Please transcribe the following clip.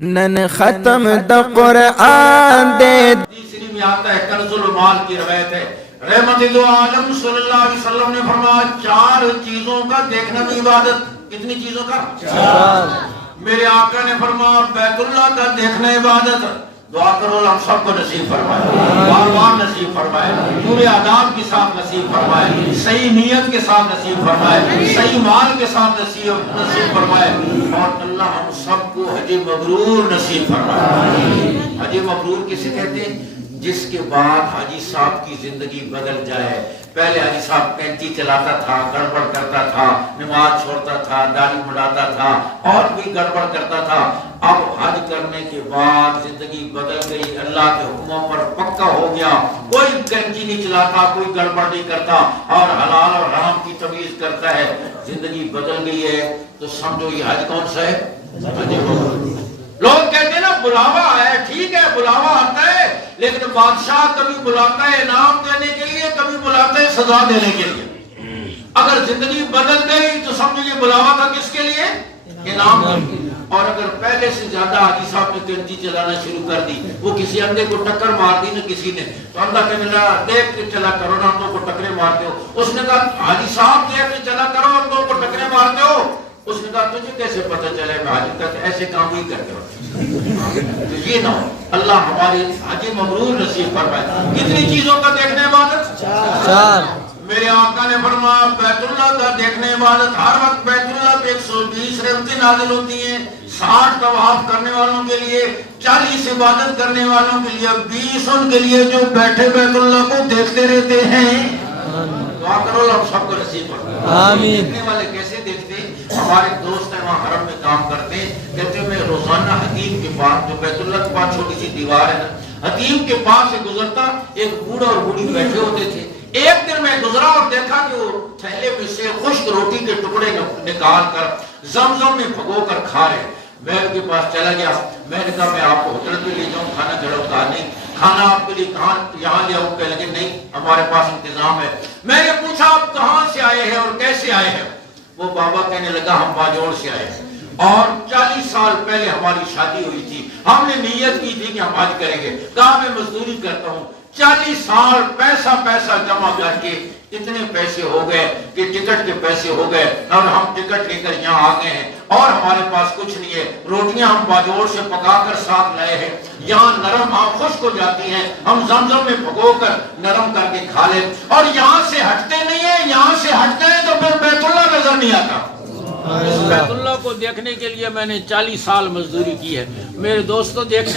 نن ختم دا قرآن دے تیسری میں آتا ہے کنز المال کی روایت ہے، رحمت دو عالم صلی اللہ علیہ وسلم نے فرمایا 4 چیزوں کا دیکھنا بھی عبادت۔ کتنی چیزوں کا؟ 4۔ میرے آقا نے فرمایا بیت اللہ کا دیکھنا عبادت۔ دعا کرو اللہ ہم سب کو نصیب فرمائے، بار بار نصیب فرمائے، پورے آداب کے ساتھ نصیب فرمائے، صحیح نیت کے ساتھ نصیب فرمائے، صحیح مال کے ساتھ نصیب فرمائے، اور اللہ ہم سب کو حج مبرور نصیب فرمائے۔ حج مبرور کسے کہتے ہیں؟ جس کے بعد حاجی صاحب کی زندگی بدل جائے۔ پہلے حاجی صاحب پینتی چلاتا تھا، گڑبڑ کرتا تھا، نماز چھوڑتا تھا، داڑھی مڈاتا تھا، اور بھی گڑبڑ کرتا تھا۔ اب حج کرنے کے بعد زندگی بدل گئی، اللہ کے حکموں پر پکا ہو گیا، کوئی کینچی نہیں چلاتا، کوئی گڑبڑ نہیں کرتا، اور حلال اور حرام کی تمیز کرتا ہے، زندگی بدل گئی ہے۔ تو سمجھو یہ حج کون سا ہے؟ حج مبرور۔ لوگ کہتے ہیں نا بلاوا ہے، ٹھیک ہے بلاوا آتا ہے، لیکن بادشاہ کبھی بلاتا ہے انعام دینے کے لیے، کبھی بلاتا ہے سزا دینے کے لیے۔ اگر زندگی بدل گئی تو سمجھو یہ بلاوا تھا کس کے لیے؟ انعام کے لیے۔ اور اگر پہلے سے زیادہ حاجی صاحب نے کینچی چلانا شروع کر دی، وہ کسی اندھے کو ٹکر مار دی نہ کسی نے، تو اندھا کہنے لگا دیکھ کے چلا کرو نا، اندھوں کو ٹکرے مارتے ہو۔ اس نے کہا حاجی صاحب دیکھ کے چلا کرو، اندھوں کو ٹکرے مارتے ہو۔ اس نے کہا تجھے کیسے پتہ چلے میں حاجی کہتے ایسے کام ہی کرتے ہو۔ تو یہ نہ ہو، اللہ ہماری حج مبرور نصیب فرمائے۔ کتنی چیزوں کا دیکھنے عبادت؟ 4۔ میرے آقا نے فرمایا بیت اللہ کا دیکھنے عبادت۔ ہر وقت بیت اللہ پہ 120 رحمتیں نازل ہوتی ہیں، 60 طواف کرنے والوں کے لیے، 40 عبادت کرنے والوں کے لیے، 20 ان کے لیے جو بیٹھے بیت اللہ کو دیکھتے رہتے ہیں۔ دعا کرو اللہ ہم سب کو نصیب فرمائے۔ آمین۔ دیکھنے والے کیسے دیکھتے ہیں؟ ہمارے دوست ہیں وہاں حرم میں کام کرتے ہیں، کہتے ہیں میں روزانہ حتیم کے پاس، جو بیت اللہ کے پاس چھوٹی سی دیوار ہے نا، حتیم کے پاس سے گزرتا، ایک بوڑھا اور بوڑھی بیٹھے ہوتے تھے۔ ایک دن میں گزرا اور دیکھا کہ وہ تھیلے میں سے خشک روٹی کے ٹکڑے نکال کر زمزم میں بھگو کر کھا رہے۔ میں ان کے پاس چلا گیا، میں نے کہا میں آپ کو ہوٹل پہ لے جاؤں کھانا جڑوتا نہیں، کھانا آپ کے لیے کہاں یہاں لے آؤں؟ کہنے لگے نہیں ہمارے پاس انتظام ہے۔ میں نے پوچھا آپ کہاں سے آئے ہیں اور کیسے آئے ہیں؟ وہ بابا کہنے لگا ہم باجوڑ سے آئے ہیں، اور 40 سال پہلے ہماری شادی ہوئی تھی، ہم نے نیت کی تھی کہ ہم حج کریں گے۔ کہا میں مزدوری کرتا ہوں، 40 سال پیسہ جمع کر کے اتنے پیسے ہو گئے کہ ٹکٹ کے پیسے ہو گئے، اور ہم ٹکٹ لے کر یہاں آ گئے ہیں، اور ہمارے پاس کچھ نہیں ہے۔ روٹیاں ہم باجوڑ سے پکا کر ساتھ لائے ہیں، یہاں نرم خشک ہو جاتی ہیں، ہم زمزم میں بھگو کر نرم کر کے کھا لیں، اور یہاں سے ہٹتے نہیں ہیں، یہاں سے ہٹتے ہیں تو پھر بیت اللہ نظر نہیں آتا۔ اس بیت اللہ کو دیکھنے کے لیے میں نے 40 سال مزدوری کی ہے۔ میرے دوستوں دیکھنے